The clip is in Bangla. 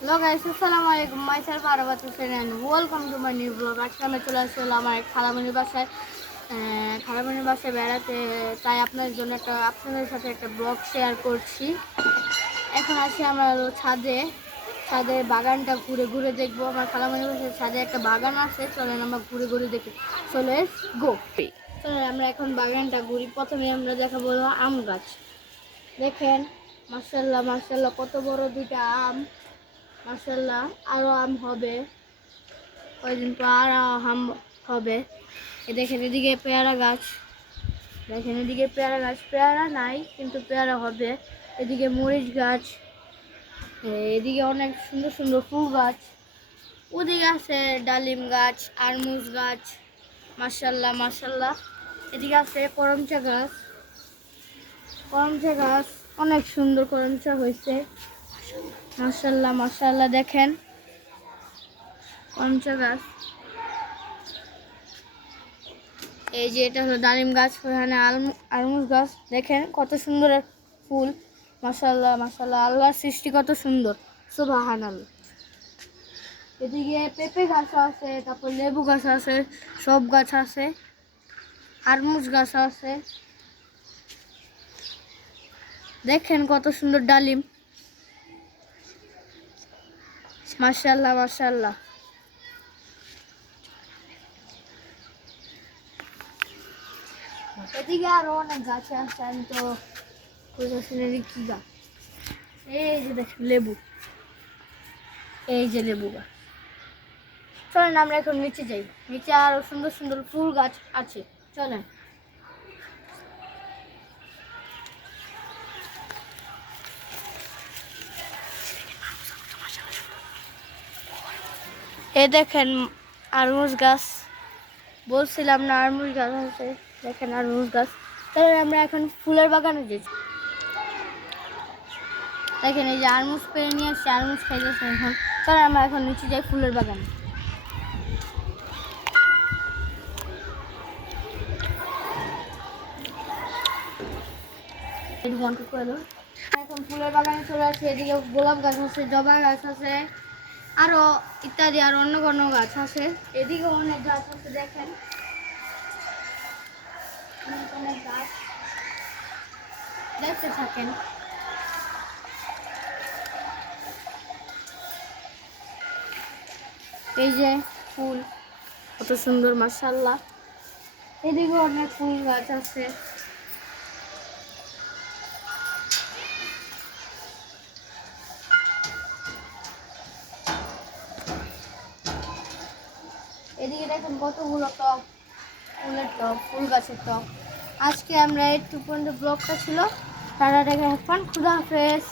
হ্যালো গাইস, আসসালামু আলাইকুম। Myself Arabat Hossain and welcome to my new blog. আজকে আমরা চলে আসলাম আমার খালামণির বাসায়। খালামণির বাসায় বেড়াতে, তাই আপনাদের সাথে একটা ব্লগ শেয়ার করছি। এখন আসি আমরা ছাদের বাগানটা ঘুরে ঘুরে দেখবো। আমার খালামণির বাসায় ছাদে একটা বাগান আছে, চলেন আমরা ঘুরে ঘুরে দেখি। চলে গো চলেন আমরা এখন বাগানটা ঘুরি। প্রথমে আমরা দেখাবো আম গাছ। দেখেন, মাশাআল্লাহ মাশাআল্লাহ, কত বড় দুইটা আম। মাশাআল্লাহ, আরও আম হবে, কয়েকদিন পর আরও আম হবে। দেখেন এদিকে পেয়ারা গাছ, দেখেন এদিকে পেয়ারা গাছ, পেয়ারা নাই কিন্তু পেয়ারা হবে। এদিকে মরিচ গাছ, এদিকে অনেক সুন্দর সুন্দর ফুল গাছ। ওদিকে আছে ডালিম গাছ, আরমুজ গাছ। মাশাআল্লাহ মাশাআল্লাহ। এদিকে আছে করমচা গাছ, করমচা গাছ অনেক সুন্দর করমচা হয়েছে। মাশাআল্লাহ মাশাআল্লাহ, দেখেন করমচা গাছ। এই যে এটা হলো ডালিম গাছ, ওখানে আরমুজ গাছ। দেখেন কত সুন্দর ফুল। মাশাআল্লাহ মাশাআল্লাহ, আল্লাহর সৃষ্টি কত সুন্দর, সুবহানাল্লাহ। এদিকে পেঁপে গাছ আছে, তারপর লেবু গাছ আছে, সব গাছ আছে, আরমুজ গাছ আছে। দেখেন কত সুন্দর ডালিম। মাশাআল্লাহ মাশাআল্লাহ। এদিকে আরো অনেক গাছ আছে, আমি তো কি গাছ। এই যে দেখেন লেবু, এই যে লেবু গাছ। চলেন আমরা এখন নিচে যাই, নিচে আরো সুন্দর সুন্দর ফুল গাছ আছে, চলেন। এই দেখেন আরমুজ গাছ, বলছিলাম না আরমুজ গাছ আছে। দেখেন আরমুজ গাছ। তাহলে আমরা এখন ফুলের বাগানে যাই। দেখেন এই যে আরমুজ পেরে নিয়ে আসছে, আরমুজ খাইতেছে এখন। চলেন আমরা এখন নিচে যাই ফুলের বাগানে। এখন ফুলের বাগানে চলে আসছে। এদিকে গোলাপ গাছ আছে, জবা গাছ আছে, আরো ইত্যাদি আর অন্য কোনো গাছ আছে। এদিকে অনেক গাছ আছে, দেখেন অনেক গাছ, দেখতে থাকেন। এই যে ফুল কত সুন্দর, মাশাআল্লাহ। এদিকে অনেক ফুল গাছ আছে। এদিকে দেখেন কতগুলো টব, ফুলের টব, ফুল গাছের টব। আজকে আমরা একটু পর্যন্ত ব্লগটা ছিল। টাটা, খুদা হাফেজ।